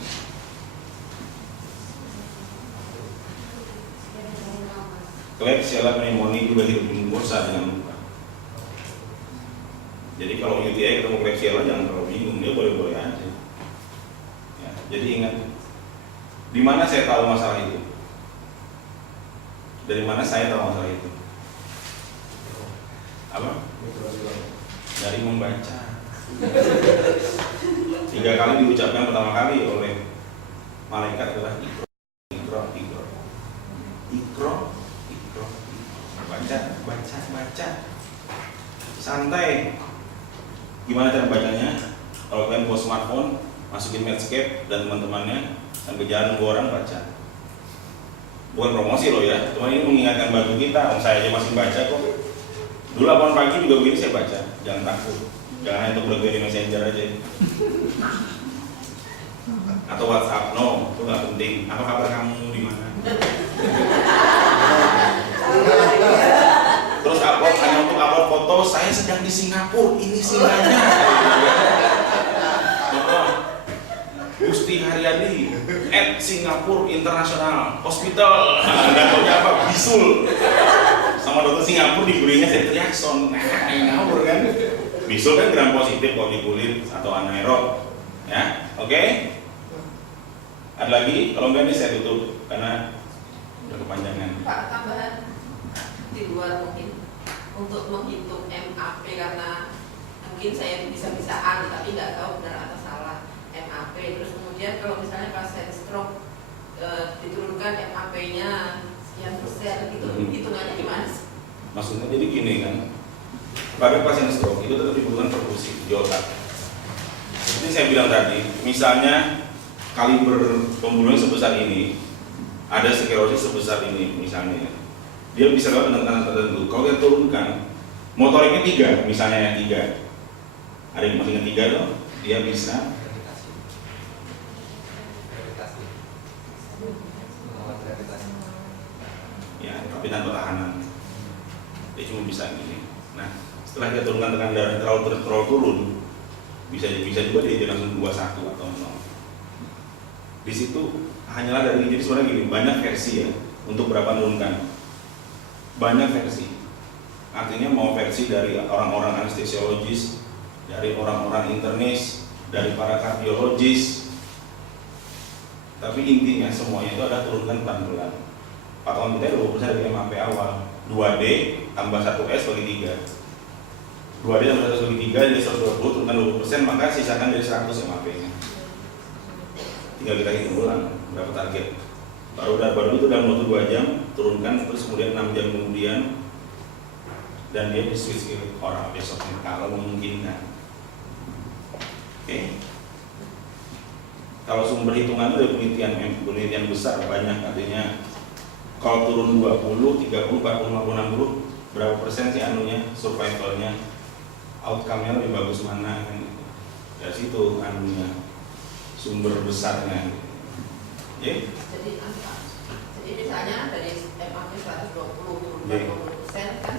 Klebsiella pneumoniae juga hidup di mukosa dengan luka. Jadi kalau UTI ketemu Klebsiella jangan terlalu bingung, dia boleh-boleh aja. Ya, jadi ingat, di mana saya tahu masalah itu? Dari mana saya tahu masalah itu? Apa? Dari membaca. 3 kali diucapkan pertama kali oleh malaikat adalah ikro, ikro, ikro, ikro, ikro. Baca. Santai. Gimana cara bacanya? Kalau kalian bawa smartphone, masukin Medscape dan teman-temannya, sambil jalan nunggu orang baca. Bukan promosi loh ya, cuma ini mengingatkan bagi kita. Saya aja masih baca kok. Dulu 8 pagi juga begini saya baca. Jangan takut. Jangan hanya untuk BlackBerry Messenger aja. Atau WhatsApp, no, itu nggak penting. Apa kabar kamu di mana? Terus upload hanya untuk upload foto. Saya sedang di Singapura. Ini singanya. Gusti Haryadi @Singapura International Hospital. Nggak tahunya apa? Bisul. Sama dokter Singapura diberinya ceftriaxone. Ngawur kan? Bisul kan gram positif kalau di kulit atau anaerob. Ya, oke? Ada lagi? Kalau enggak ini saya tutup karena udah kepanjangan. Pak, tambahan di luar mungkin untuk menghitung MAP, karena mungkin saya bisa-bisaan tapi nggak tahu benar atau salah MAP. Terus kemudian kalau misalnya pasien stroke diturunkan MAP-nya sekian persen, itu hitungannya gimana sih? Maksudnya jadi gini kan, pada pasien stroke itu tetap dibutuhkan perfusi di otak. Seperti saya bilang tadi, misalnya kaliber pembunuhan sebesar ini, ada sklerosis sebesar ini misalnya, dia bisa lewat dengan tanda tertentu. Kalau kita turunkan motoriknya 3 misalnya, 3 ada yang masih 3 loh, dia bisa gravitasi melawan gravitasi. ya, tapi tanpa tahanan. Dia cuma bisa gini. Nah, setelah kita turunkan tekanan darah terlalu turun, bisa juga dia langsung 21 atau 0. Di situ hanyalah dari ini. Jadi sebenarnya gini, banyak versi ya untuk berapa menurunkan. Banyak versi. Artinya mau versi dari orang-orang anestesiologis, dari orang-orang internis, dari para kardiologis. Tapi intinya semuanya itu ada turunkan pelan-pelan. Patokan kita 20% dari MAP awal. 2D tambah 1S bagi 3. 2D tambah 1S bagi 3 jadi 120, turunkan 20%, maka sisakan dari 100 MAP-nya. Tinggal kita hitung ulang berapa target. Baru itu dalam waktu 2 jam turunkan, terus kemudian 6 jam kemudian dan dia di switch ke orang besoknya kalau memungkinkan. Oke. Kalau sumber hitungan itu penelitian besar banyak, artinya kalau turun 20, 30, 40, 50, 60 berapa persen sih anunya, survivalnya, outcome-nya lebih bagus mana kan gitu. Dari situ anunya, sumber besarnya. Ya. Jadi misalnya dari MAP 120 turun 20% kan